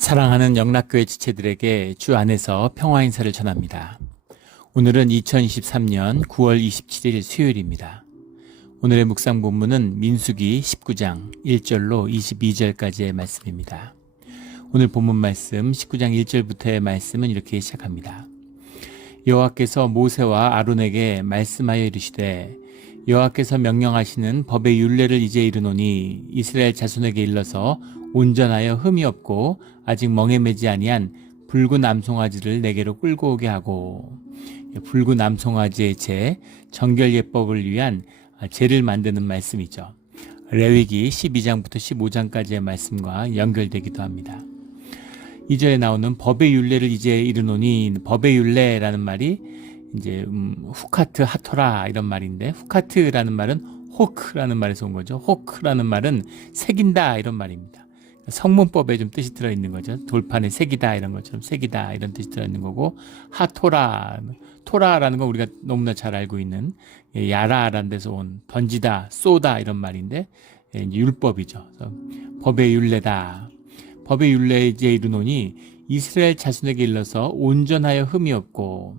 사랑하는 영락교회 지체들에게 주 안에서 평화 인사를 전합니다. 오늘은 2023년 9월 27일 수요일입니다. 오늘의 묵상 본문은 민수기 19장 1절로 22절까지의 말씀입니다. 오늘 본문 말씀 19장 1절부터의 말씀은 이렇게 시작합니다. 여호와께서 모세와 아론에게 말씀하여 이르시되 여호와께서 명령하시는 법의 율례를 이제 이르노니 이스라엘 자손에게 일러서 온전하여 흠이 없고 아직 멍에 매지 아니한 붉은 암송아지를 내게로 끌고 오게 하고, 붉은 암송아지의 제, 정결 예법을 위한 제를 만드는 말씀이죠. 레위기 12장부터 15장까지의 말씀과 연결되기도 합니다. 2절에 나오는 법의 율례를 이제 이르노니, 법의 율례라는 말이 이제 후카트 하토라 이런 말인데, 후카트라는 말은 호크라는 말에서 온 거죠. 호크라는 말은 새긴다 이런 말입니다. 성문법에 좀 뜻이 들어있는 거죠. 돌판에 새기다 이런 것처럼 새기다 이런 뜻이 들어있는 거고, 하토라, 토라라는 건 우리가 너무나 잘 알고 있는 야라라는 데서 온 던지다, 쏘다 이런 말인데 율법이죠. 그래서 법의 율례다. 법의 율례에 이제 이르노니 이스라엘 자손에게 일러서 온전하여 흠이 없고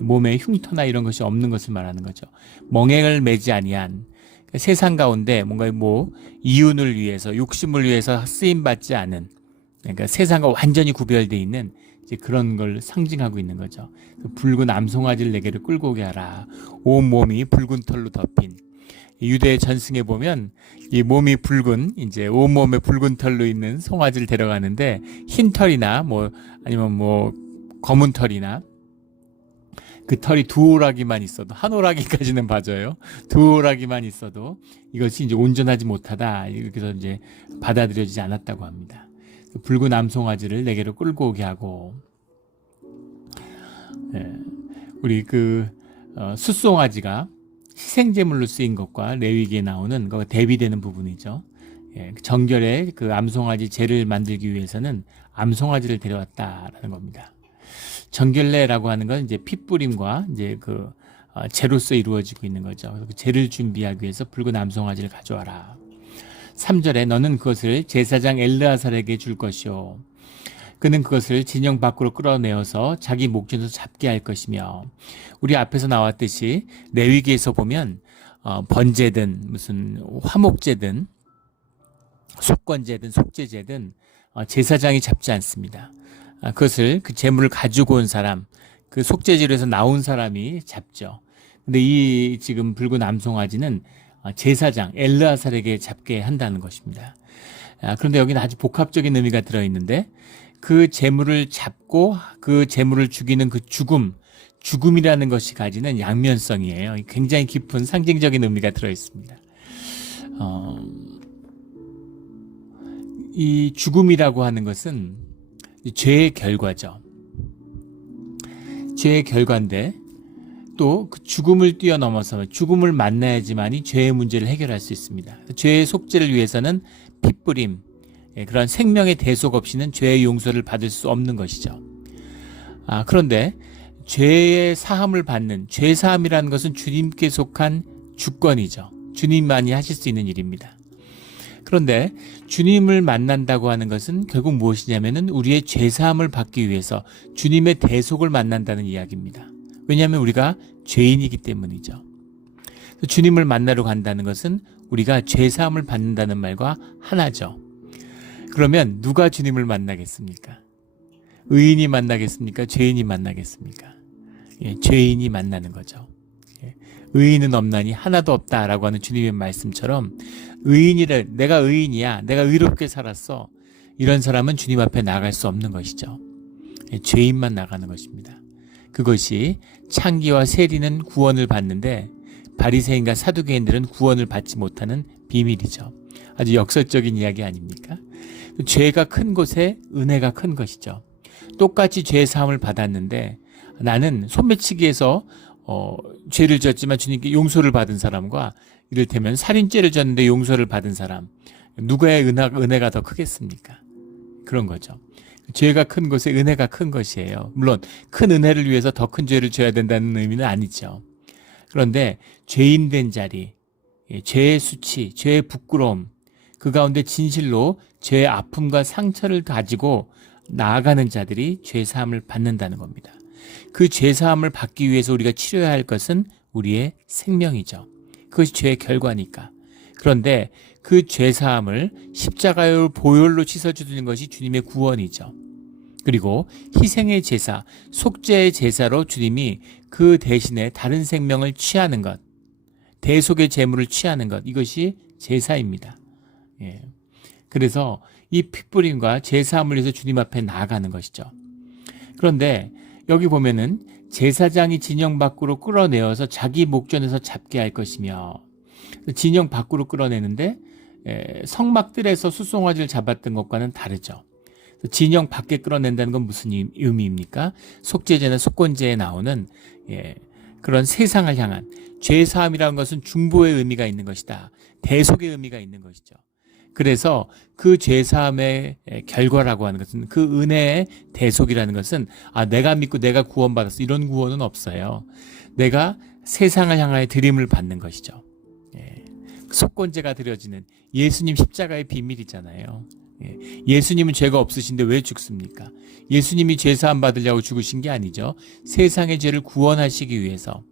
몸에 흉터나 이런 것이 없는 것을 말하는 거죠. 멍에를 매지 아니한, 세상 가운데 뭔가 이윤을 위해서, 욕심을 위해서 쓰임받지 않은, 그러니까 세상과 완전히 구별되어 있는 이제 그런 걸 상징하고 있는 거죠. 붉은 암송아지를 내게로 끌고 오게 하라. 온 몸이 붉은 털로 덮인, 유대 전승에 보면 이 몸이 붉은, 이제 온 몸에 붉은 털로 있는 송아지를 데려가는데, 흰 털이나 아니면 검은 털이나, 그 털이 두 오라기만 있어도, 한 오라기까지는 봐줘요. 두 오라기만 있어도 이것이 이제 온전하지 못하다, 이렇게 해서 이제 받아들여지지 않았다고 합니다. 붉은 암송아지를 내게로 끌고 오게 하고, 우리 숫송아지가 희생제물로 쓰인 것과 레위기에 나오는 거 대비되는 부분이죠. 정결의 그 암송아지 제를 만들기 위해서는 암송아지를 데려왔다라는 겁니다. 정결례라고 하는 건 이제 핏부림과 이제 제로서 이루어지고 있는 거죠. 그래서 그 제를 준비하기 위해서 붉은 암송아지를 가져와라. 3절에 너는 그것을 제사장 엘르아살에게 줄 것이요, 그는 그것을 진영 밖으로 끌어내어서 자기 목전에서 잡게 할 것이며, 우리 앞에서 나왔듯이 레위기에서 보면 번제든 무슨 화목제든 속건제든 속죄제든 제사장이 잡지 않습니다. 그것을, 그 제물을 가지고 온 사람, 그 속죄제로에서 나온 사람이 잡죠. 근데 이 지금 붉은 암송아지는 제사장 엘르아살에게 잡게 한다는 것입니다. 그런데 여기는 아주 복합적인 의미가 들어있는데, 그 제물을 잡고 그 제물을 죽이는 그 죽음이라는 것이 가지는 양면성이에요. 굉장히 깊은 상징적인 의미가 들어있습니다. 이 죽음이라고 하는 것은 죄의 결과죠. 죄의 결과인데, 또 그 죽음을 뛰어넘어서 죽음을 만나야지만이 죄의 문제를 해결할 수 있습니다. 죄의 속죄를 위해서는 핏부림, 그런 생명의 대속 없이는 죄의 용서를 받을 수 없는 것이죠. 그런데 죄의 사함을 받는, 죄 사함이라는 것은 주님께 속한 주권이죠. 주님만이 하실 수 있는 일입니다. 그런데 주님을 만난다고 하는 것은 결국 무엇이냐면은 우리의 죄사함을 받기 위해서 주님의 대속을 만난다는 이야기입니다. 왜냐하면 우리가 죄인이기 때문이죠. 주님을 만나러 간다는 것은 우리가 죄사함을 받는다는 말과 하나죠. 그러면 누가 주님을 만나겠습니까? 의인이 만나겠습니까? 죄인이 만나겠습니까? 죄인이 만나는 거죠. 의인은 없나니 하나도 없다라고 하는 주님의 말씀처럼, 내가 의인이야, 내가 의롭게 살았어, 이런 사람은 주님 앞에 나갈 수 없는 것이죠. 죄인만 나가는 것입니다. 그것이 창기와 세리는 구원을 받는데 바리새인과 사두개인들은 구원을 받지 못하는 비밀이죠. 아주 역설적인 이야기 아닙니까? 죄가 큰 곳에 은혜가 큰 것이죠. 똑같이 죄 사함을 받았는데, 나는 소매치기에서 죄를 졌지만 주님께 용서를 받은 사람과, 이를테면 살인죄를 졌는데 용서를 받은 사람, 누구의 은혜가 더 크겠습니까? 그런 거죠. 죄가 큰 곳에 은혜가 큰 것이에요. 물론 큰 은혜를 위해서 더 큰 죄를 져야 된다는 의미는 아니죠. 그런데 죄인 된 자리, 죄의 수치, 죄의 부끄러움, 그 가운데 진실로 죄의 아픔과 상처를 가지고 나아가는 자들이 죄사함을 받는다는 겁니다. 그 죄사함을 받기 위해서 우리가 치료해야 할 것은 우리의 생명이죠. 그것이 죄의 결과니까. 그런데 그 죄사함을 십자가의 보혈로 씻어주는 것이 주님의 구원이죠. 그리고 희생의 제사, 속죄의 제사로 주님이 그 대신에 다른 생명을 취하는 것, 대속의 제물을 취하는 것, 이것이 제사입니다. 예. 그래서 이 핏부림과 제사함을 위해서 주님 앞에 나아가는 것이죠. 그런데 여기 보면은 제사장이 진영 밖으로 끌어내어서 자기 목전에서 잡게 할 것이며, 진영 밖으로 끌어내는데 성막들에서 수송아지를 잡았던 것과는 다르죠. 진영 밖에 끌어낸다는 건 무슨 의미입니까? 속죄제나 속건제에 나오는 그런 세상을 향한 죄사함이라는 것은 중보의 의미가 있는 것이다. 대속의 의미가 있는 것이죠. 그래서 그 죄사함의 결과라고 하는 것은, 그 은혜의 대속이라는 것은 내가 믿고 내가 구원받았어, 이런 구원은 없어요. 내가 세상을 향하여 드림을 받는 것이죠. 속건제가 드려지는 예수님 십자가의 비밀이잖아요. 예수님은 죄가 없으신데 왜 죽습니까? 예수님이 죄사함 받으려고 죽으신 게 아니죠. 세상의 죄를 구원하시기 위해서.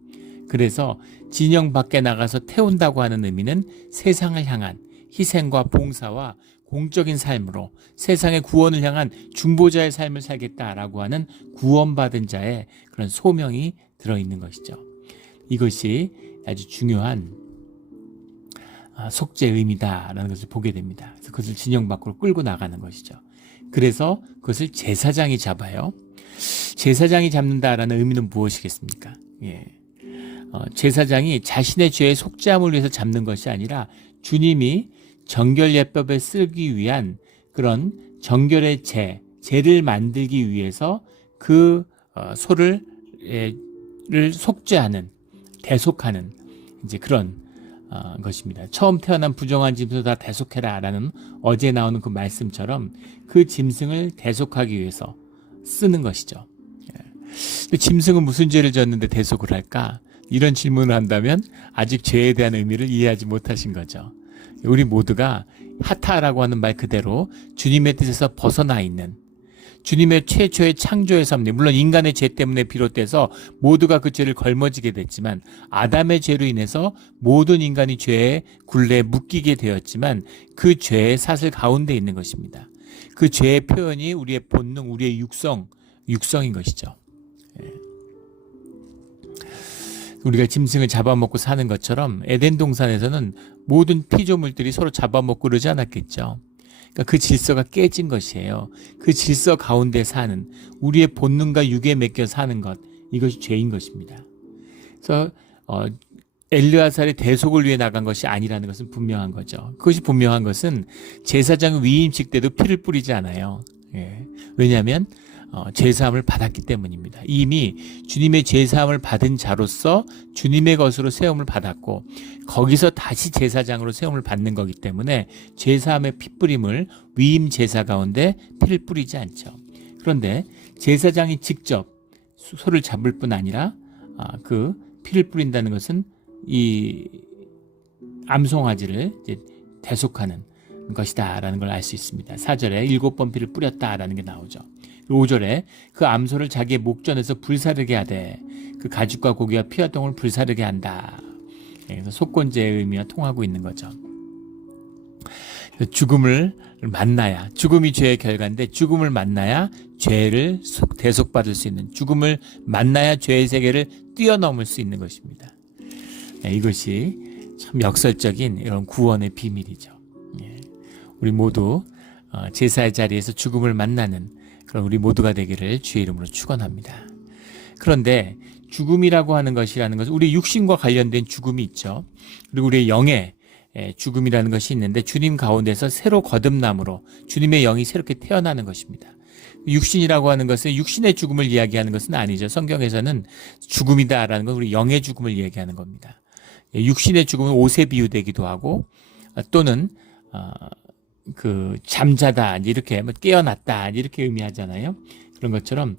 그래서 진영 밖에 나가서 태운다고 하는 의미는 세상을 향한 희생과 봉사와 공적인 삶으로 세상의 구원을 향한 중보자의 삶을 살겠다라고 하는 구원받은 자의 그런 소명이 들어있는 것이죠. 이것이 아주 중요한 속죄의 의미다라는 것을 보게 됩니다. 그래서 그것을 진영 밖으로 끌고 나가는 것이죠. 그래서 그것을 제사장이 잡아요. 제사장이 잡는다라는 의미는 무엇이겠습니까? 제사장이 자신의 죄의 속죄함을 위해서 잡는 것이 아니라 주님이 정결 예법에 쓰기 위한 그런 정결의 제를 만들기 위해서 그 소를 속죄하는, 대속하는 이제 그런 것입니다. 처음 태어난 부정한 짐승도 다 대속해라 라는 어제 나오는 그 말씀처럼 그 짐승을 대속하기 위해서 쓰는 것이죠. 짐승은 무슨 죄를 졌는데 대속을 할까? 이런 질문을 한다면 아직 죄에 대한 의미를 이해하지 못하신 거죠. 우리 모두가 하타라고 하는 말 그대로 주님의 뜻에서 벗어나 있는, 주님의 최초의 창조의 섭리, 물론 인간의 죄 때문에 비롯돼서 모두가 그 죄를 걸머지게 됐지만, 아담의 죄로 인해서 모든 인간이 죄의 굴레에 묶이게 되었지만 그 죄의 사슬 가운데 있는 것입니다. 그 죄의 표현이 우리의 본능, 우리의 육성인 것이죠. 우리가 짐승을 잡아먹고 사는 것처럼 에덴 동산에서는 모든 피조물들이 서로 잡아먹고 그러지 않았겠죠. 그러니까 그 질서가 깨진 것이에요. 그 질서 가운데 사는, 우리의 본능과 육에 맡겨 사는 것, 이것이 죄인 것입니다. 그래서 엘르아살의 대속을 위해 나간 것이 아니라는 것은 분명한 거죠. 그것이 분명한 것은 제사장 위임식 때도 피를 뿌리지 않아요. 왜냐하면 죄사함을 받았기 때문입니다. 이미 주님의 죄사함을 받은 자로서 주님의 것으로 세움을 받았고, 거기서 다시 제사장으로 세움을 받는 거기 때문에 죄사함의 핏뿌림을 위임 제사 가운데 피를 뿌리지 않죠. 그런데 제사장이 직접 소를 잡을 뿐 아니라 그 피를 뿌린다는 것은 이 암송아지를 이제 대속하는 것이다라는 걸 알 수 있습니다. 4절에 7번 피를 뿌렸다라는 게 나오죠. 5절에 그 암소를 자기의 목전에서 불사르게 하되 그 가죽과 고기와 피와 똥을 불사르게 한다. 그래서 속건제의 의미와 통하고 있는 거죠. 죽음을 만나야, 죽음이 죄의 결과인데 죽음을 만나야 죄를 대속받을 수 있는, 죽음을 만나야 죄의 세계를 뛰어넘을 수 있는 것입니다. 이것이 참 역설적인 이런 구원의 비밀이죠. 우리 모두 제사의 자리에서 죽음을 만나는 그런 우리 모두가 되기를 주의 이름으로 축원합니다. 그런데 죽음이라고 하는 것이라는 것은 우리 육신과 관련된 죽음이 있죠. 그리고 우리의 영의 죽음이라는 것이 있는데, 주님 가운데서 새로 거듭남으로 주님의 영이 새롭게 태어나는 것입니다. 육신이라고 하는 것은 육신의 죽음을 이야기하는 것은 아니죠. 성경에서는 죽음이다라는 건 우리 영의 죽음을 이야기하는 겁니다. 육신의 죽음은 옷에 비유되기도 하고, 또는 그 잠자다 이렇게 깨어났다 이렇게 의미하잖아요. 그런 것처럼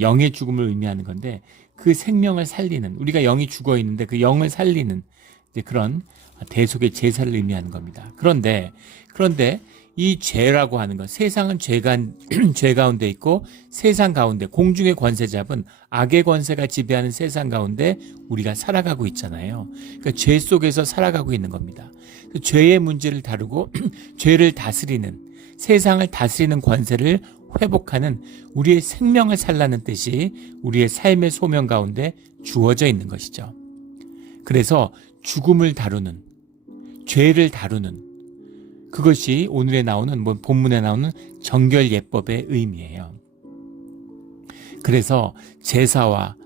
영의 죽음을 의미하는 건데, 그 생명을 살리는, 우리가 영이 죽어 있는데 그 영을 살리는 이제 그런 대속의 제사를 의미하는 겁니다. 그런데 그런데 이 죄라고 하는 것, 세상은 죄 가운데 있고 세상 가운데 공중의 권세 잡은 악의 권세가 지배하는 세상 가운데 우리가 살아가고 있잖아요. 그러니까 죄 속에서 살아가고 있는 겁니다. 죄의 문제를 다루고 죄를 다스리는, 세상을 다스리는 권세를 회복하는 우리의 생명을 살라는 뜻이 우리의 삶의 소명 가운데 주어져 있는 것이죠. 그래서 죽음을 다루는, 죄를 다루는, 그것이 오늘에 나오는, 본문에 나오는 정결 예법의 의미예요. 그래서 제사와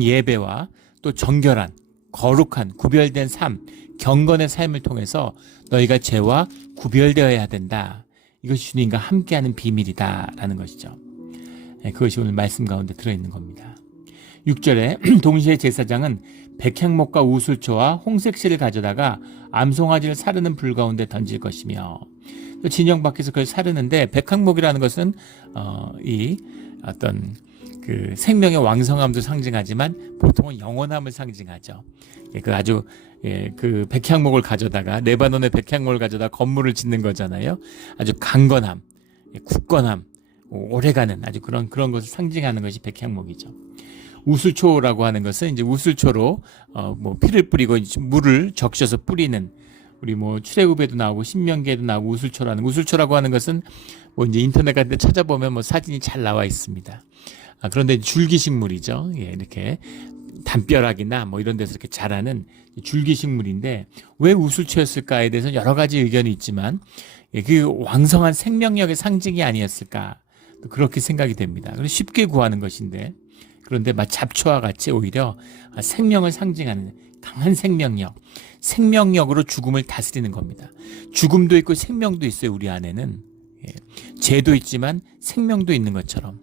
예배와 또 정결한, 거룩한, 구별된 삶, 경건의 삶을 통해서 너희가 죄와 구별되어야 된다. 이것이 주님과 함께하는 비밀이다라는 것이죠. 그것이 오늘 말씀 가운데 들어있는 겁니다. 6절에 동시에 제사장은 백향목과 우술초와 홍색실을 가져다가 암송아지를 사르는 불 가운데 던질 것이며, 또 진영 밖에서 그걸 사르는데, 백향목이라는 것은 이 어떤 그 생명의 왕성함도 상징하지만 보통은 영원함을 상징하죠. 그 아주 그 백향목을 가져다가, 레바논의 백향목을 가져다 건물을 짓는 거잖아요. 아주 강건함, 굳건함, 오래가는 아주 그런 것을 상징하는 것이 백향목이죠. 우슬초라고 하는 것은 이제 우슬초로 피를 뿌리고 물을 적셔서 뿌리는, 우리 출애굽에도 나오고 신명기에도 나오고 우슬초라고 하는 것은 이제 인터넷 같은 데 찾아보면 사진이 잘 나와 있습니다. 그런데 줄기식물이죠. 이렇게 담벼락이나 이런 데서 이렇게 자라는 줄기식물인데, 왜 우슬초였을까에 대해서는 여러 가지 의견이 있지만 그 왕성한 생명력의 상징이 아니었을까, 그렇게 생각이 됩니다. 그래서 쉽게 구하는 것인데, 그런데 잡초와 같이 오히려 생명을 상징하는 강한 생명력으로 죽음을 다스리는 겁니다. 죽음도 있고 생명도 있어요. 우리 안에는 죄도 있지만 생명도 있는 것처럼.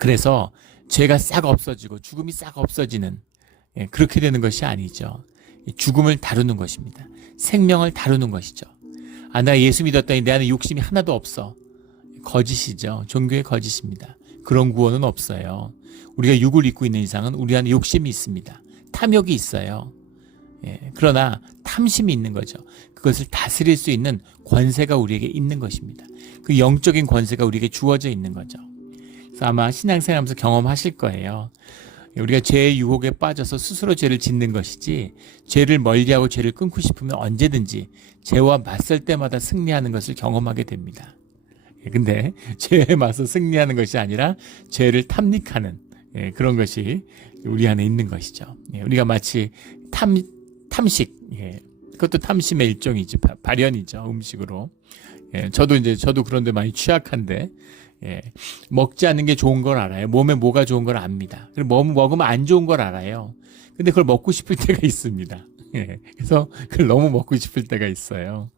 그래서 죄가 싹 없어지고 죽음이 싹 없어지는, 그렇게 되는 것이 아니죠. 죽음을 다루는 것입니다. 생명을 다루는 것이죠. 나 예수 믿었더니 내 안에 욕심이 하나도 없어. 거짓이죠. 종교의 거짓입니다. 그런 구원은 없어요. 우리가 육을 입고 있는 이상은 우리 안에 욕심이 있습니다. 탐욕이 있어요. 그러나 탐심이 있는 거죠. 그것을 다스릴 수 있는 권세가 우리에게 있는 것입니다. 그 영적인 권세가 우리에게 주어져 있는 거죠. 그래서 아마 신앙생활하면서 경험하실 거예요. 우리가 죄의 유혹에 빠져서 스스로 죄를 짓는 것이지, 죄를 멀리하고 죄를 끊고 싶으면 언제든지 죄와 맞설 때마다 승리하는 것을 경험하게 됩니다. 근데 죄에 맞서 승리하는 것이 아니라 죄를 탐닉하는 그런 것이 우리 안에 있는 것이죠. 우리가 마치 탐식, 그것도 탐심의 일종이지, 발현이죠. 음식으로. 저도 그런데 많이 취약한데, 먹지 않는 게 좋은 걸 알아요. 몸에 뭐가 좋은 걸 압니다. 그리고 먹으면 안 좋은 걸 알아요. 근데 그걸 먹고 싶을 때가 있습니다. 그래서 그걸 너무 먹고 싶을 때가 있어요.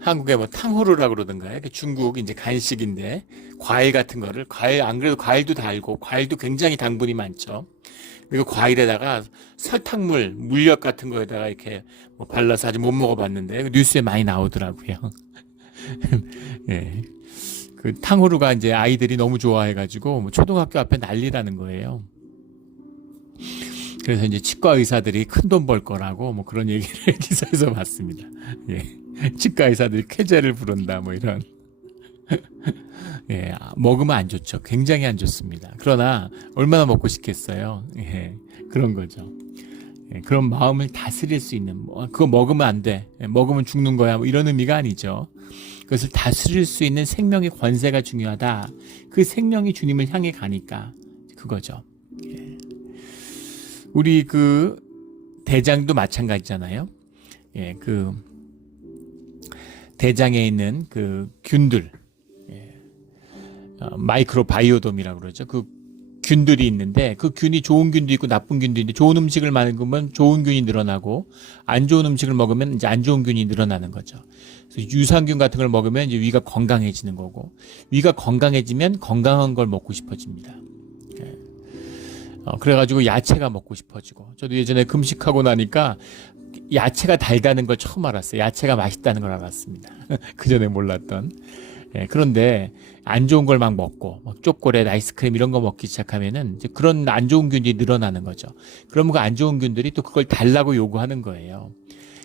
한국에 탕후루라고 그러던가요? 중국 이제 간식인데, 과일 같은 거를, 안 그래도 과일도 달고, 과일도 굉장히 당분이 많죠. 그리고 과일에다가 설탕물, 물엿 같은 거에다가 이렇게 발라서 아직 못 먹어봤는데, 뉴스에 많이 나오더라고요. 그 탕후루가 이제 아이들이 너무 좋아해가지고, 초등학교 앞에 난리라는 거예요. 그래서 이제 치과 의사들이 큰 돈 벌 거라고 그런 얘기를 기사에서 봤습니다. 치과 의사들이 쾌재를 부른다 이런. 먹으면 안 좋죠. 굉장히 안 좋습니다. 그러나 얼마나 먹고 싶겠어요. 그런 거죠. 그런 마음을 다스릴 수 있는, 그거 먹으면 안 돼, 먹으면 죽는 거야, 이런 의미가 아니죠. 그것을 다스릴 수 있는 생명의 권세가 중요하다. 그 생명이 주님을 향해 가니까 그거죠. 우리 대장도 마찬가지잖아요. 대장에 있는 균들, 마이크로바이오돔이라고 그러죠. 균들이 있는데, 균이 좋은 균도 있고 나쁜 균도 있는데, 좋은 음식을 먹으면 좋은 균이 늘어나고, 안 좋은 음식을 먹으면 이제 안 좋은 균이 늘어나는 거죠. 그래서 유산균 같은 걸 먹으면 이제 위가 건강해지는 거고, 위가 건강해지면 건강한 걸 먹고 싶어집니다. 그래가지고 야채가 먹고 싶어지고, 저도 예전에 금식하고 나니까 야채가 달다는 걸 처음 알았어요. 야채가 맛있다는 걸 알았습니다. 그 전에 몰랐던. 그런데 안 좋은 걸 막 먹고, 초콜릿, 아이스크림 이런 거 먹기 시작하면은 이제 그런 안 좋은 균이 늘어나는 거죠. 그러면 그 안 좋은 균들이 또 그걸 달라고 요구하는 거예요.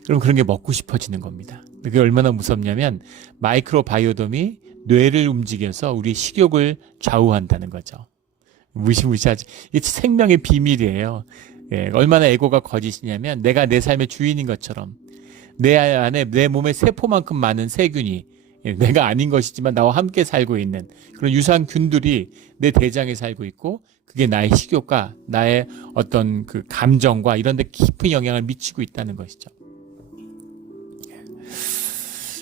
그럼 그런 게 먹고 싶어지는 겁니다. 그게 얼마나 무섭냐면 마이크로바이오돔이 뇌를 움직여서 우리 식욕을 좌우한다는 거죠. 무시무시하지. 이게 생명의 비밀이에요. 예, 얼마나 에고가 거짓이냐면 내가 내 삶의 주인인 것처럼 내 안에 내 몸의 세포만큼 많은 세균이 내가 아닌 것이지만 나와 함께 살고 있는 그런 유사한 균들이 내 대장에 살고 있고 그게 나의 식욕과 나의 어떤 그 감정과 이런 데 깊은 영향을 미치고 있다는 것이죠.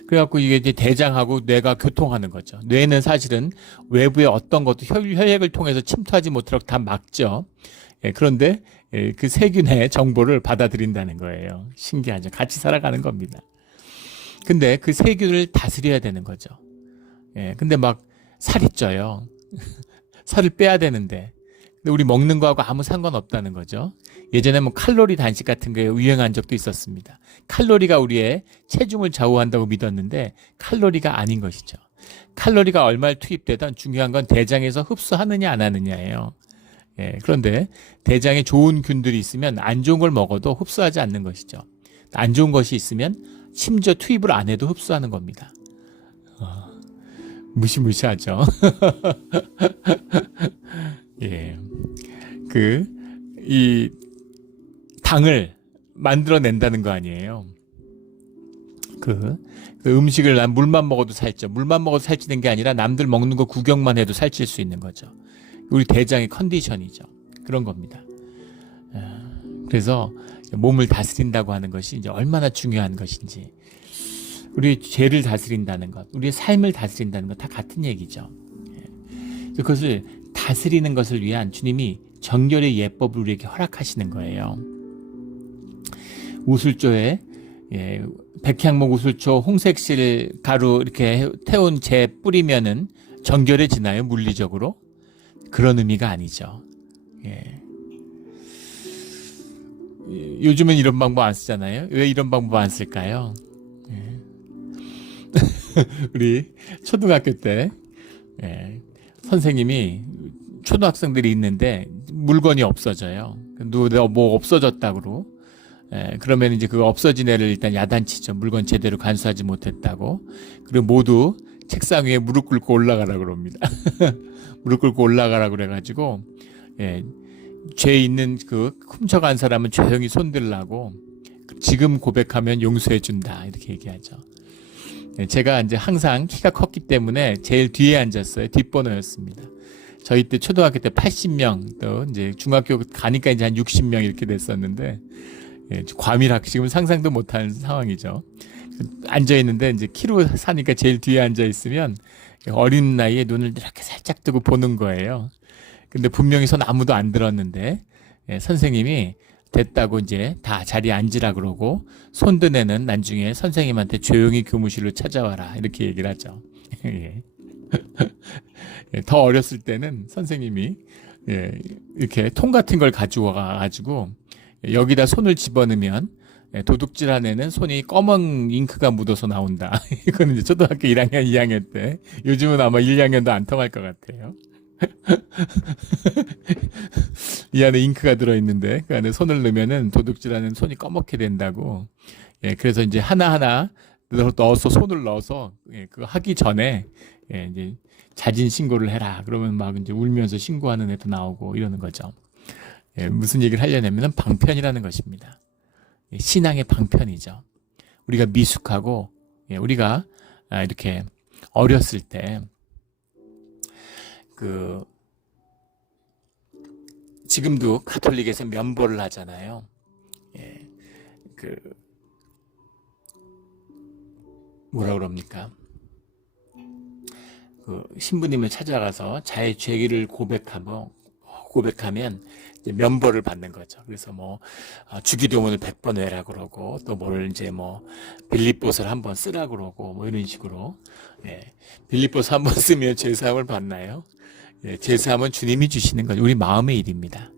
그래갖고 이게 이제 대장하고 뇌가 교통하는 거죠. 뇌는 사실은 외부의 어떤 것도 혈액을 통해서 침투하지 못하도록 다 막죠. 그런데 그 세균의 정보를 받아들인다는 거예요. 신기하죠. 같이 살아가는 겁니다. 근데 그 세균을 다스려야 되는 거죠. 근데 막 살이 쪄요. 살을 빼야 되는데. 근데 우리 먹는 거하고 아무 상관없다는 거죠. 예전에 뭐 칼로리 단식 같은 게 유행한 적도 있었습니다. 칼로리가 우리의 체중을 좌우한다고 믿었는데 칼로리가 아닌 것이죠. 칼로리가 얼마를 투입되든 중요한 건 대장에서 흡수하느냐 안 하느냐예요. 그런데 대장에 좋은 균들이 있으면 안 좋은 걸 먹어도 흡수하지 않는 것이죠. 안 좋은 것이 있으면 심지어 투입을 안 해도 흡수하는 겁니다. 무시무시하죠. 예. 이 당을 만들어낸다는 거 아니에요. 그 음식을 난 물만 먹어도 살쪄. 물만 먹어도 살찌는 게 아니라 남들 먹는 거 구경만 해도 살찔 수 있는 거죠. 우리 대장의 컨디션이죠. 그런 겁니다. 그래서 몸을 다스린다고 하는 것이 이제 얼마나 중요한 것인지, 우리의 죄를 다스린다는 것, 우리의 삶을 다스린다는 것 다 같은 얘기죠. 그것을 다스리는 것을 위한 주님이 정결의 예법을 우리에게 허락하시는 거예요. 우슬조에 백향목 우슬초 홍색실 가루 이렇게 태운 재 뿌리면은 정결해지나요? 물리적으로? 그런 의미가 아니죠. 요즘은 이런 방법 안 쓰잖아요. 왜 이런 방법 안 쓸까요? 우리 초등학교 때 선생님이 초등학생들이 있는데 물건이 없어져요. 뭐 없어졌다고. 그러면 이제 그 없어진 애를 일단 야단치죠. 물건 제대로 간수하지 못했다고. 그리고 모두 책상 위에 무릎 꿇고 올라가라 그럽니다. 무릎 꿇고 올라가라 그래가지고 죄 있는 그 훔쳐간 사람은 조용히 손들라고, 지금 고백하면 용서해준다 이렇게 얘기하죠. 제가 이제 항상 키가 컸기 때문에 제일 뒤에 앉았어요. 뒷번호였습니다. 저희 때 초등학교 때 80명, 또 이제 중학교 가니까 이제 한 60명 이렇게 됐었는데, 과밀하게 지금 상상도 못하는 상황이죠. 앉아 있는데 이제 키로 사니까 제일 뒤에 앉아 있으면 어린 나이에 눈을 이렇게 살짝 뜨고 보는 거예요. 근데 분명히 손 아무도 안 들었는데 선생님이 됐다고 이제 다 자리에 앉으라 그러고, 손든 애는 나중에 선생님한테 조용히 교무실로 찾아와라 이렇게 얘기를 하죠. 더 어렸을 때는 선생님이 이렇게 통 같은 걸 가지고 와가지고 여기다 손을 집어넣으면 도둑질한 애는 손이 검은 잉크가 묻어서 나온다. 이거는 이제 초등학교 1학년, 2학년 때. 요즘은 아마 1, 2학년도 안 통할 것 같아요. 이 안에 잉크가 들어있는데 그 안에 손을 넣으면은 도둑질하는 손이 검게 된다고. 그래서 이제 하나하나 넣어서 손을 넣어서 그거 하기 전에 이제 자진 신고를 해라. 그러면 막 이제 울면서 신고하는 애도 나오고 이러는 거죠. 무슨 얘기를 하려냐면은 방편이라는 것입니다. 신앙의 방편이죠. 우리가 미숙하고 우리가 이렇게 어렸을 때 지금도 가톨릭에서 면보를 하잖아요. 뭐라 그럽니까? 신부님을 찾아가서 자의 죄를 고백하면 이제 면보를 받는 거죠. 그래서 뭐 주기도문을 100번 외라 그러고, 또 뭘 이제 뭐 빌립보서를 한번 쓰라 그러고, 뭐 이런 식으로. 빌립보서 한번 쓰면 죄사함을 받나요? 죄사함은 주님이 주시는 거죠. 우리 마음의 일입니다.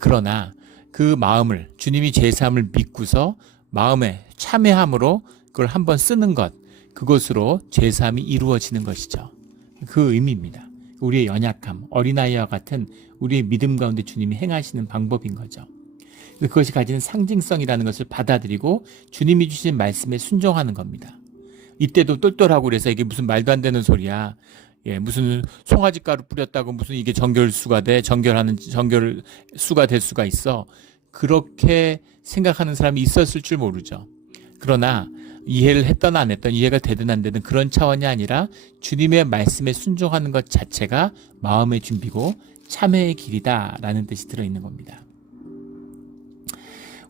그러나 그 마음을, 주님이 죄사함을 믿고서 마음에 참회함으로 그걸 한번 쓰는 것, 그것으로 죄사함이 이루어지는 것이죠. 그 의미입니다. 우리의 연약함, 어린아이와 같은 우리의 믿음 가운데 주님이 행하시는 방법인 거죠. 그것이 가지는 상징성이라는 것을 받아들이고 주님이 주신 말씀에 순종하는 겁니다. 이때도 똘똘하고 그래서 이게 무슨 말도 안 되는 소리야. 무슨 송아지 가루 뿌렸다고 무슨 이게 정결수가 돼? 정결수가 될 수가 있어? 그렇게 생각하는 사람이 있었을 줄 모르죠. 그러나 이해를 했든 안 했든 이해가 되든 안 되든 그런 차원이 아니라 주님의 말씀에 순종하는 것 자체가 마음의 준비고 참회의 길이다라는 뜻이 들어있는 겁니다.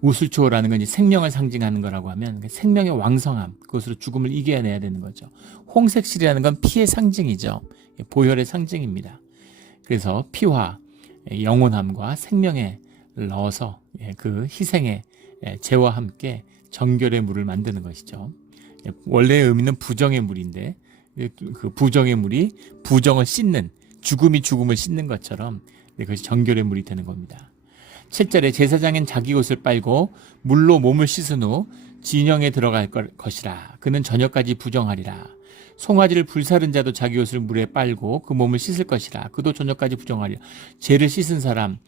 우슬초라는 건 이제 생명을 상징하는 거라고 하면 생명의 왕성함, 그것으로 죽음을 이겨내야 되는 거죠. 홍색실이라는 건 피의 상징이죠. 보혈의 상징입니다. 그래서 피와 영원함과 생명에 넣어서 그 희생의 죄와 함께 정결의 물을 만드는 것이죠. 원래의 의미는 부정의 물인데 그 부정의 물이 부정을 씻는, 죽음이 죽음을 씻는 것처럼 그것이 정결의 물이 되는 겁니다. 7절에 제사장은 자기 옷을 빨고 물로 몸을 씻은 후 진영에 들어갈 것이라. 그는 저녁까지 부정하리라. 송아지를 불사른 자도 자기 옷을 물에 빨고 그 몸을 씻을 것이라. 그도 저녁까지 부정하리라. 죄를 씻은 사람,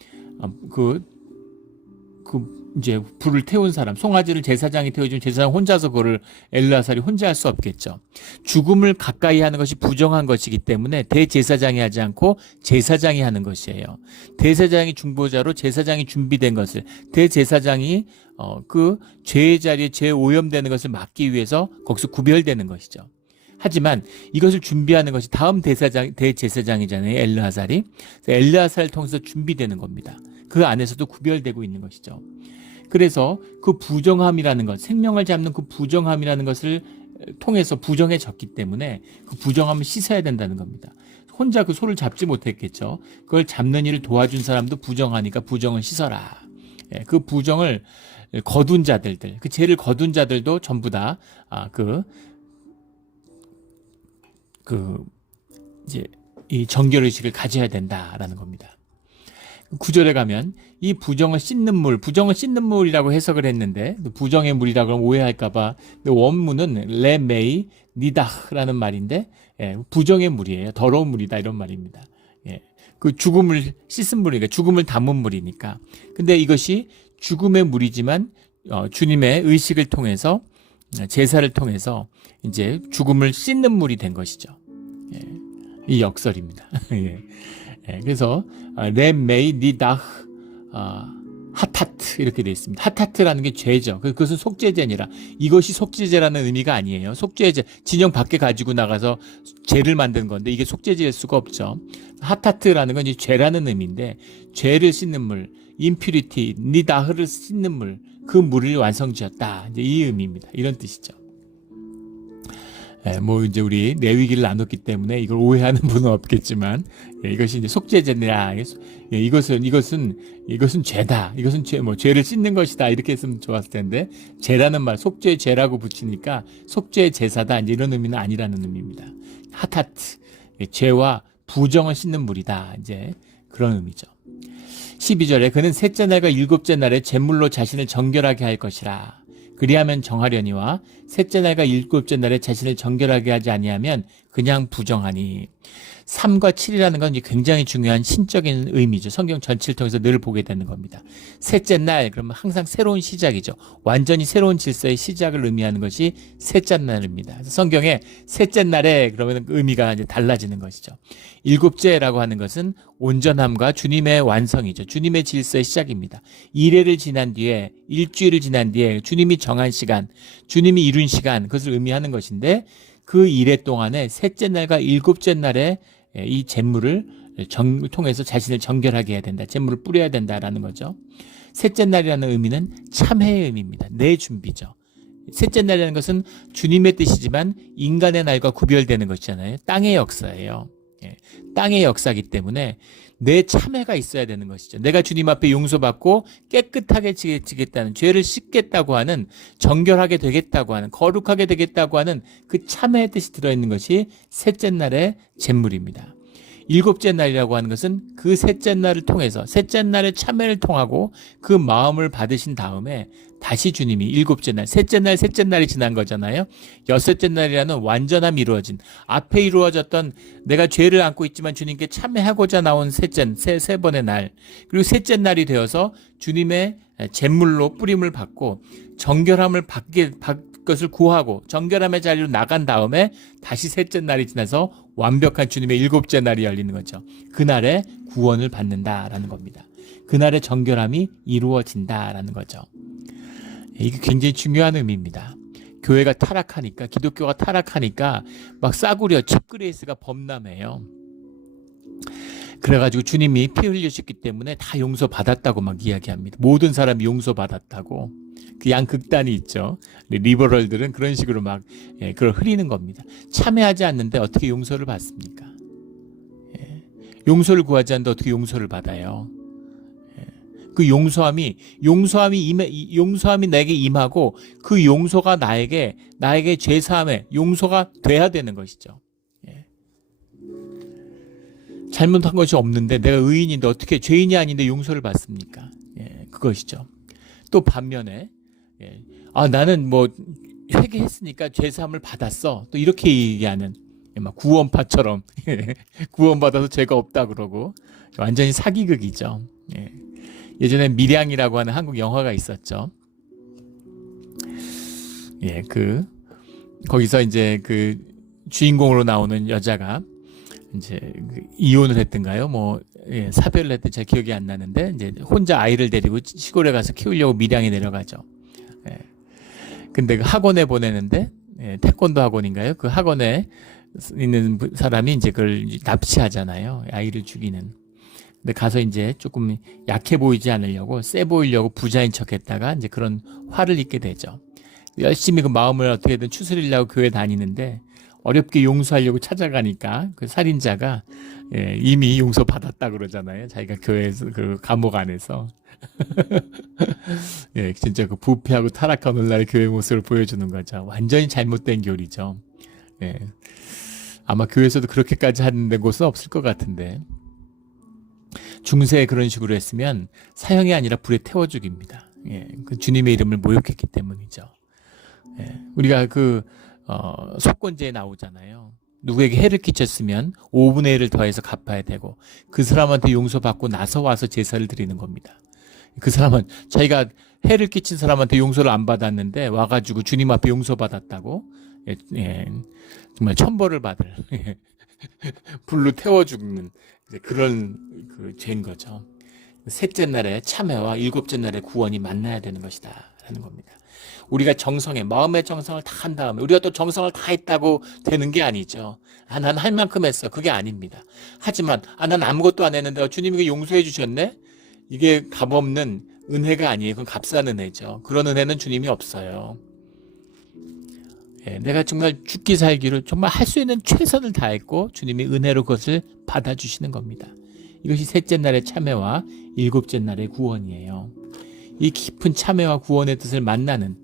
이제 불을 태운 사람, 송아지를 제사장이 태워주면 제사장 혼자서 그거를 엘르아살이 혼자 할 수 없겠죠. 죽음을 가까이 하는 것이 부정한 것이기 때문에 대제사장이 하지 않고 제사장이 하는 것이에요. 대제사장이 중보자로 제사장이 준비된 것을 대제사장이 그 죄의 자리에 죄 오염되는 것을 막기 위해서 거기서 구별되는 것이죠. 하지만 이것을 준비하는 것이 다음 대제사장이잖아요. 엘르아살이. 엘르아살을 통해서 준비되는 겁니다. 그 안에서도 구별되고 있는 것이죠. 그래서 그 부정함이라는 것, 생명을 잡는 그 부정함이라는 것을 통해서 부정해졌기 때문에 그 부정함을 씻어야 된다는 겁니다. 혼자 그 소를 잡지 못했겠죠. 그걸 잡는 일을 도와준 사람도 부정하니까 부정을 씻어라. 그 부정을 거둔 자들들, 그 죄를 거둔 자들도 전부 다 이제 이 정결의식을 가져야 된다라는 겁니다. 9절에 가면 이 부정을 씻는 물이라고 해석을 했는데 부정의 물이라고 하면 오해할까봐 원문은 레메이 니다흐라는 말인데 부정의 물이에요. 더러운 물이다 이런 말입니다. 그 죽음을 씻은 물이니까 죽음을 담은 물이니까. 근데 이것이 죽음의 물이지만 주님의 의식을 통해서 제사를 통해서 이제 죽음을 씻는 물이 된 것이죠. 이 역설입니다. 그래서 렘메이 니다흐 하타트 이렇게 되어 있습니다. 하타트라는 게 죄죠. 그것은 속죄죄 아니라 이것이 속죄죄라는 의미가 아니에요. 속죄죄 진영 밖에 가지고 나가서 죄를 만든 건데 이게 속죄죄일 수가 없죠. 하타트라는 건 이제 죄라는 의미인데 죄를 씻는 물, 임퓨리티, 니다흐를 씻는 물, 그 물을 완성지었다. 이제 이 의미입니다. 이런 뜻이죠. 이제 우리 레위기를 나눴기 때문에 이걸 오해하는 분은 없겠지만, 이것이 이제 속죄죄냐, 이것은 죄다. 이것은 죄를 씻는 것이다. 이렇게 했으면 좋았을 텐데, 죄라는 말, 속죄죄라고 붙이니까 속죄 제사다. 이제 이런 의미는 아니라는 의미입니다. 하타트, 죄와 부정을 씻는 물이다. 이제 그런 의미죠. 12절에 그는 셋째 날과 일곱째 날에 제물로 자신을 정결하게 할 것이라. 그리하면 정하려니와 셋째 날과 일곱째 날에 자신을 정결하게 하지 아니하면 그냥 부정하니. 3과 7이라는 건 굉장히 중요한 신적인 의미죠. 성경 전체를 통해서 늘 보게 되는 겁니다. 셋째 날 그러면 항상 새로운 시작이죠. 완전히 새로운 질서의 시작을 의미하는 것이 셋째 날입니다. 성경에 셋째 날에 그러면 의미가 이제 달라지는 것이죠. 일곱째라고 하는 것은 온전함과 주님의 완성이죠. 주님의 질서의 시작입니다. 이래를 지난 뒤에 일주일을 지난 뒤에 주님이 정한 시간, 주님이 이룬 시간, 그것을 의미하는 것인데 그 이래 동안에 셋째 날과 일곱째 날에 이 제물을 통해서 자신을 정결하게 해야 된다. 제물을 뿌려야 된다라는 거죠. 셋째 날이라는 의미는 참회의 의미입니다. 내 준비죠. 셋째 날이라는 것은 주님의 뜻이지만 인간의 날과 구별되는 것이잖아요. 땅의 역사예요. 땅의 역사이기 때문에 내 참회가 있어야 되는 것이죠. 내가 주님 앞에 용서받고 깨끗하게 지겠다는, 죄를 씻겠다고 하는, 정결하게 되겠다고 하는, 거룩하게 되겠다고 하는 그 참회의 뜻이 들어있는 것이 셋째 날의 제물입니다. 일곱째 날이라고 하는 것은 그 셋째 날을 통해서 셋째 날의 참회를 통하고 그 마음을 받으신 다음에 다시 주님이 일곱째 날, 셋째 날이 지난 거잖아요. 여섯째 날이라는 완전함이 이루어진, 앞에 이루어졌던 내가 죄를 안고 있지만 주님께 참회하고자 나온 세 번의 날, 그리고 셋째 날이 되어서 주님의 제물로 뿌림을 받고 정결함을 받게 것을 구하고 정결함의 자리로 나간 다음에 다시 셋째 날이 지나서 완벽한 주님의 일곱째 날이 열리는 거죠. 그날에 구원을 받는다라는 겁니다. 그날의 정결함이 이루어진다라는 거죠. 이게 굉장히 중요한 의미입니다. 교회가 타락하니까, 기독교가 타락하니까 막 싸구려 칩그레이스가 범람해요. 그래가지고 주님이 피 흘리셨기 때문에 다 용서받았다고 막 이야기합니다. 모든 사람이 용서받았다고. 그 양극단이 있죠. 리버럴들은 그런 식으로 막 그걸 흐리는 겁니다. 참여하지 않는데 어떻게 용서를 받습니까? 용서를 구하지 않는데 어떻게 용서를 받아요? 그 용서함이 내게 임하고 그 용서가 나에게 죄 사함의 용서가 돼야 되는 것이죠. 잘못한 것이 없는데 내가 의인인데 어떻게 죄인이 아닌데 용서를 받습니까? 그것이죠. 또 반면에 나는 뭐 회개했으니까 죄 사함을 받았어. 또 이렇게 얘기하는 막 구원파처럼 구원받아서 죄가 없다 그러고 완전히 사기극이죠. 예전에 밀양이라고 하는 한국 영화가 있었죠. 거기서 이제 그 주인공으로 나오는 여자가 이제 이혼을 했던가요? 사별을 했던 잘 기억이 안 나는데 이제 혼자 아이를 데리고 시골에 가서 키우려고 밀양에 내려가죠. 근데 그 학원에 보내는데 태권도 학원인가요? 그 학원에 있는 사람이 이제 그걸 납치하잖아요. 아이를 죽이는. 근데 가서 이제 조금 약해 보이지 않으려고 세 보이려고 부자인 척했다가 이제 그런 화를 입게 되죠. 열심히 그 마음을 어떻게든 추스리려고 교회 다니는데 어렵게 용서하려고 찾아가니까 그 살인자가 이미 용서받았다 그러잖아요. 자기가 교회에서 그 감옥 안에서 진짜 그 부패하고 타락한 오늘날의 교회 모습을 보여주는 거죠. 완전히 잘못된 교리죠. 아마 교회에서도 그렇게까지 하는 곳은 없을 것 같은데 중세에 그런 식으로 했으면 사형이 아니라 불에 태워 죽입니다. 그 주님의 이름을 모욕했기 때문이죠. 우리가 속건제에 나오잖아요. 누구에게 해를 끼쳤으면 5분의 1을 더해서 갚아야 되고 그 사람한테 용서받고 나서 와서 제사를 드리는 겁니다. 그 사람은 자기가 해를 끼친 사람한테 용서를 안 받았는데 와가지고 주님 앞에 용서받았다고 정말 천벌을 받을 불로 태워 죽는 그런 죄인 거죠. 셋째 날에 참회와 일곱째 날에 구원이 만나야 되는 것이다 라는 겁니다. 우리가 마음의 정성을 다 한 다음에 우리가 또 정성을 다 했다고 되는 게 아니죠. 난 할 만큼 했어. 그게 아닙니다. 하지만 난 아무것도 안 했는데 주님이 용서해 주셨네? 이게 값없는 은혜가 아니에요. 그건 값싼 은혜죠. 그런 은혜는 주님이 없어요. 내가 정말 죽기 살기를 정말 할 수 있는 최선을 다했고 주님이 은혜로 그것을 받아주시는 겁니다. 이것이 셋째 날의 참회와 일곱째 날의 구원이에요. 이 깊은 참회와 구원의 뜻을 만나는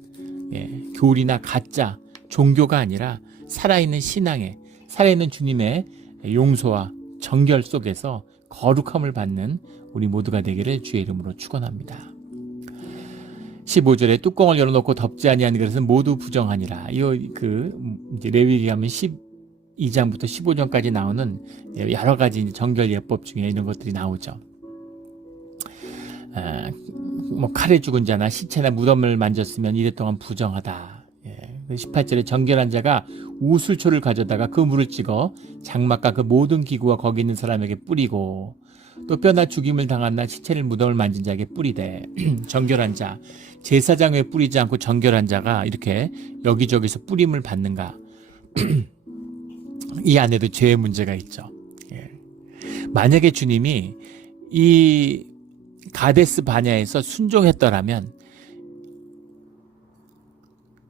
교리나 가짜 종교가 아니라 살아있는 신앙의 살아있는 주님의 용서와 정결 속에서 거룩함을 받는 우리 모두가 되기를 주의 이름으로 축원합니다. 15절에 뚜껑을 열어놓고 덮지 아니한 그릇은 모두 부정하니라. 이제 레위기하면 12장부터 15장까지 나오는 여러 가지 정결 예법 중에 이런 것들이 나오죠. 칼에 죽은 자나 시체나 무덤을 만졌으면 이래 동안 부정하다. 18절에 정결한 자가 우슬초를 가져다가 그 물을 찍어 장막과 그 모든 기구와 거기 있는 사람에게 뿌리고 또 뼈나 죽임을 당한 날 시체를 무덤을 만진 자에게 뿌리되 정결한 자 제사장에 뿌리지 않고 정결한 자가 이렇게 여기저기서 뿌림을 받는가. 이 안에도 죄의 문제가 있죠. 만약에 주님이 이 가데스 바냐에서 순종했더라면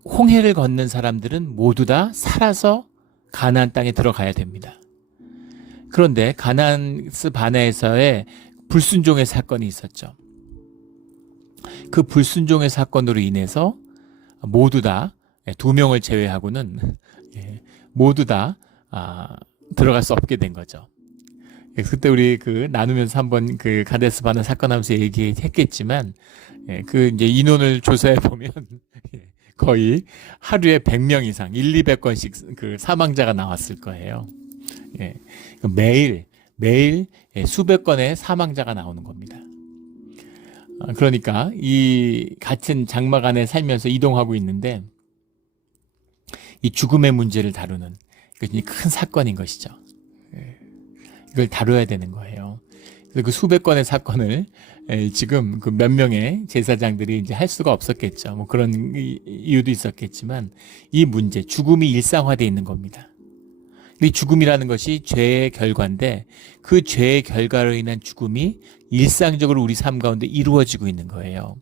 홍해를 건넌 사람들은 모두 다 살아서 가나안 땅에 들어가야 됩니다. 그런데 가데스 바냐에서의 불순종의 사건이 있었죠. 그 불순종의 사건으로 인해서 모두 다 2명을 제외하고는 모두 다 들어갈 수 없게 된 거죠. 그때 우리 나누면서 한번 가데스 바네 사건 하면서 얘기했겠지만, 그 이제 인원을 조사해 보면 거의 하루에 100명 이상, 200건씩 사망자가 나왔을 거예요. 매일 수백 건의 사망자가 나오는 겁니다. 그러니까 이 같은 장막 안에 살면서 이동하고 있는데 이 죽음의 문제를 다루는 큰 사건인 것이죠. 이걸 다뤄야 되는 거예요. 그래서 그 수백 건의 사건을 지금 몇 명의 제사장들이 이제 할 수가 없었겠죠. 뭐 그런 이유도 있었겠지만 이 문제, 죽음이 일상화되어 있는 겁니다. 이 죽음이라는 것이 죄의 결과인데 그 죄의 결과로 인한 죽음이 일상적으로 우리 삶 가운데 이루어지고 있는 거예요.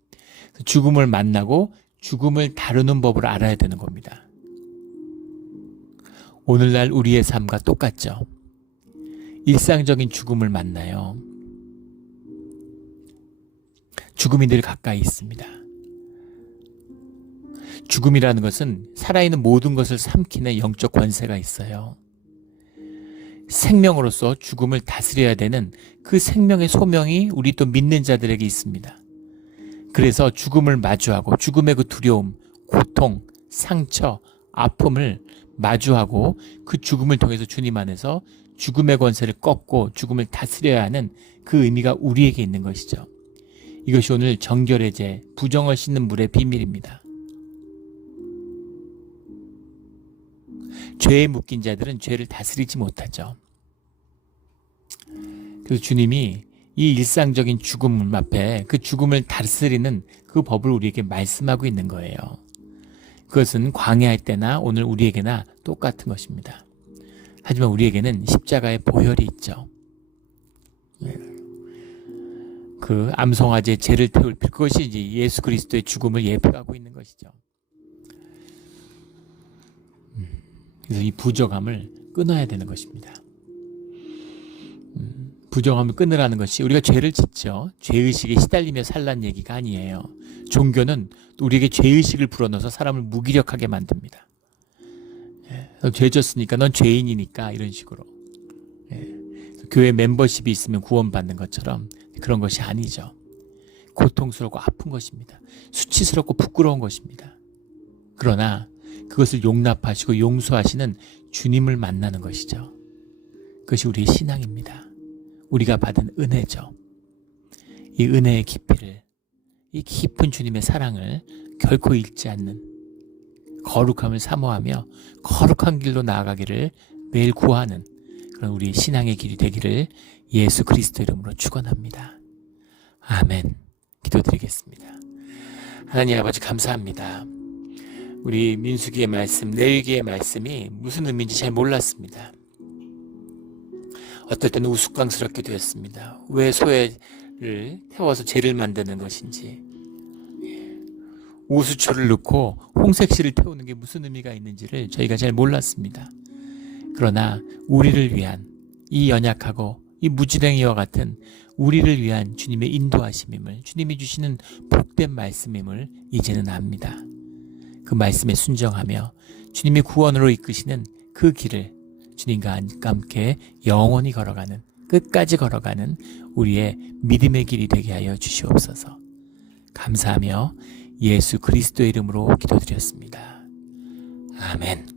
죽음을 만나고 죽음을 다루는 법을 알아야 되는 겁니다. 오늘날 우리의 삶과 똑같죠. 일상적인 죽음을 만나요. 죽음이 늘 가까이 있습니다. 죽음이라는 것은 살아있는 모든 것을 삼키는 영적 권세가 있어요. 생명으로서 죽음을 다스려야 되는 그 생명의 소명이 우리 또 믿는 자들에게 있습니다. 그래서 죽음을 마주하고 죽음의 그 두려움, 고통, 상처, 아픔을 마주하고 그 죽음을 통해서 주님 안에서 죽음의 권세를 꺾고 죽음을 다스려야 하는 그 의미가 우리에게 있는 것이죠. 이것이 오늘 정결의 제, 부정을 씻는 물의 비밀입니다. 죄에 묶인 자들은 죄를 다스리지 못하죠. 그래서 주님이 이 일상적인 죽음 앞에 그 죽음을 다스리는 그 법을 우리에게 말씀하고 있는 거예요. 그것은 광야할 때나 오늘 우리에게나 똑같은 것입니다. 하지만 우리에게는 십자가의 보혈이 있죠. 그 암송아지의 죄를 태울 피, 그것이 이제 예수 그리스도의 죽음을 예표하고 있는 것이죠. 그래서 이 부정함을 끊어야 되는 것입니다. 부정함을 끊으라는 것이 우리가 죄를 짓죠. 죄의식에 시달리며 살라는 얘기가 아니에요. 종교는 우리에게 죄의식을 불어넣어서 사람을 무기력하게 만듭니다. 죄 졌으니까 넌 죄인이니까 이런 식으로. 교회 멤버십이 있으면 구원받는 것처럼 그런 것이 아니죠. 고통스럽고 아픈 것입니다. 수치스럽고 부끄러운 것입니다. 그러나 그것을 용납하시고 용서하시는 주님을 만나는 것이죠. 그것이 우리의 신앙입니다. 우리가 받은 은혜죠. 이 은혜의 깊이를, 이 깊은 주님의 사랑을 결코 잃지 않는 거룩함을 사모하며 거룩한 길로 나아가기를 매일 구하는 그런 우리의 신앙의 길이 되기를 예수 그리스도 이름으로 축원합니다. 아멘. 기도드리겠습니다. 하나님 아버지 감사합니다. 우리 민수기의 말씀, 레위기의 말씀이 무슨 의미인지 잘 몰랐습니다. 어떨 때는 우스꽝스럽기도 했습니다. 왜 소를 태워서 재를 만드는 것인지, 우수초를 넣고 홍색실을 태우는 게 무슨 의미가 있는지를 저희가 잘 몰랐습니다. 그러나 우리를 위한 이 연약하고 이 무지랭이와 같은 우리를 위한 주님의 인도하심임을, 주님이 주시는 복된 말씀임을 이제는 압니다. 그 말씀에 순종하며 주님의 구원으로 이끄시는 그 길을 주님과 함께 영원히 걸어가는, 끝까지 걸어가는 우리의 믿음의 길이 되게 하여 주시옵소서. 감사하며 예수 그리스도의 이름으로 기도드렸습니다. 아멘.